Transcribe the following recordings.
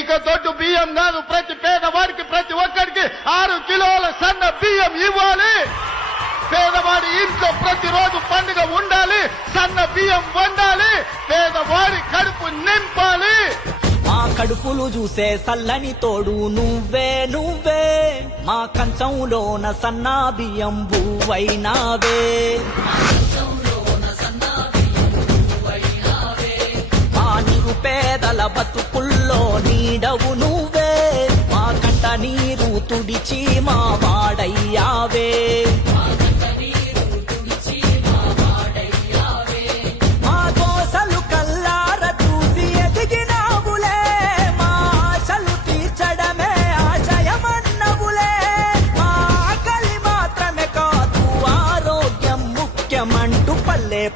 ఇక దొడ్డు బియ్యం కాదు ప్రతి పేదవాడికి ప్రతి ఒక్కరికి ఆరు కిలోల సన్న బియ్యం ఇవ్వాలి పేదవాడి ఇంట్లో ప్రతిరోజు పండుగ ఉండాలి సన్న బియ్యం వండాలి పేదవాడి కడుపు నింపాలి మా కడుపులు చూసే సల్లని తోడు నువ్వే నువ్వే మా కంచంలోన సన్నా బియ్యం భూవైనావే మా నిరుపేదల బతు నీడవు నువ్వే మా కంట నీరు తుడిచి మా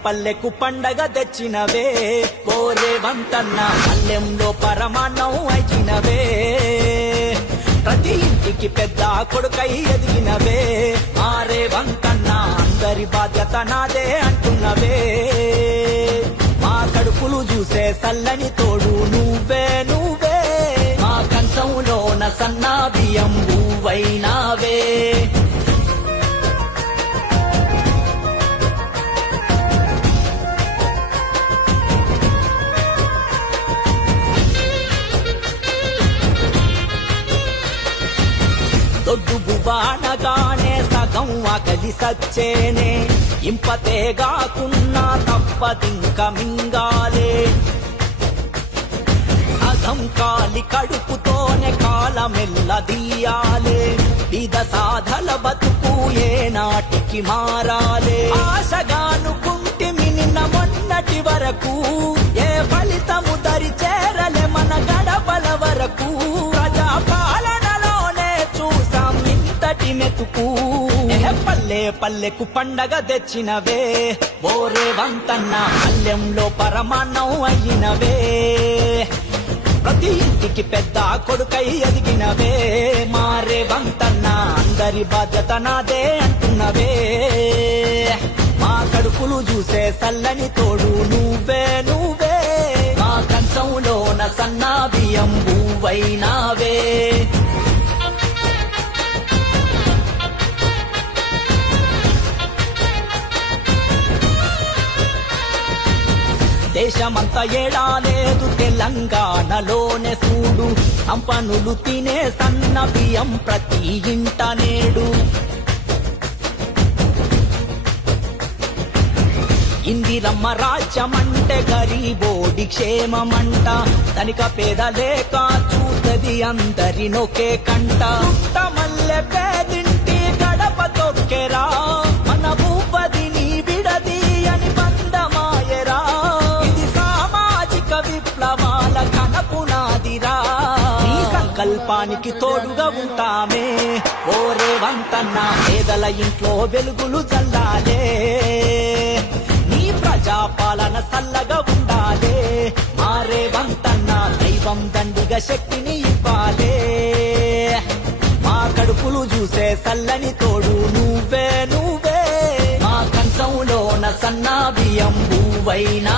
పల్లెకు పండగ తెచ్చినవే కోరే వంతన్న పల్లెంలో పరమాన్నం అయినవే ప్రతి ఇంటికి పెద్ద కొడుకై ఎదిగినవే ఆరే వంతన్న అందరి బాధ్యత నాదే అంటున్నవే మా కడుపులు చూసే సల్లని తోడు నువ్వే నువ్వే మా కంచంలోన సన్నా బియ్యం నువ్వైనావే బాణగానే సగం అకలి సచ్చేనే ఇంపతేగాకున్నా తప్పదింక మింగాలే సగం కాలి కడుపుతోనే కాలమెల్లదీయాలే విధ సాధల బతుకు ఏ నాటికి మారాలే ఆశగానుకుంటే మినిన మొన్నటి వరకు చల్లటి మెతుకు పల్లె పల్లెకు పండగ తెచ్చినవే ఓరే వంతన్న పల్లెంలో పరమాన్నం అయినవే ప్రతి ఇంటికి పెద్ద కొడుకై ఎదిగినవే మారే వంతన్న అందరి బాధ్యత నాదే అంటున్నవే మా కడుపులు చూసే సల్లని తోడు నువ్వే నువ్వే మా కంచంలోన సన్నా బియ్యం ఏడా లేదు తెలంగాణలోనే చూడు సంపనులు తినే సన్న బియ్యం ప్రతి ఇంట నేడు ఇందిరమ్మ అంటే గరీబోడి క్షేమమంట తనిక పేదలేక చూస్తది అందరినొకే కంట మల్లె పేదింటి గడప తొక్కెరా దీపానికి తోడుగా ఉంటామే ఓరే వంతన్న పేదల ఇంట్లో వెలుగులు చల్లాలే నీ ప్రజాపాలన చల్లగా ఉండాలే మారే వంతన్న దైవం దండిగా శక్తిని ఇవ్వాలే మా కడుపులు చూసే చల్లని తోడు నువ్వే నువ్వే మా కంచంలోన సన్నా బియ్యం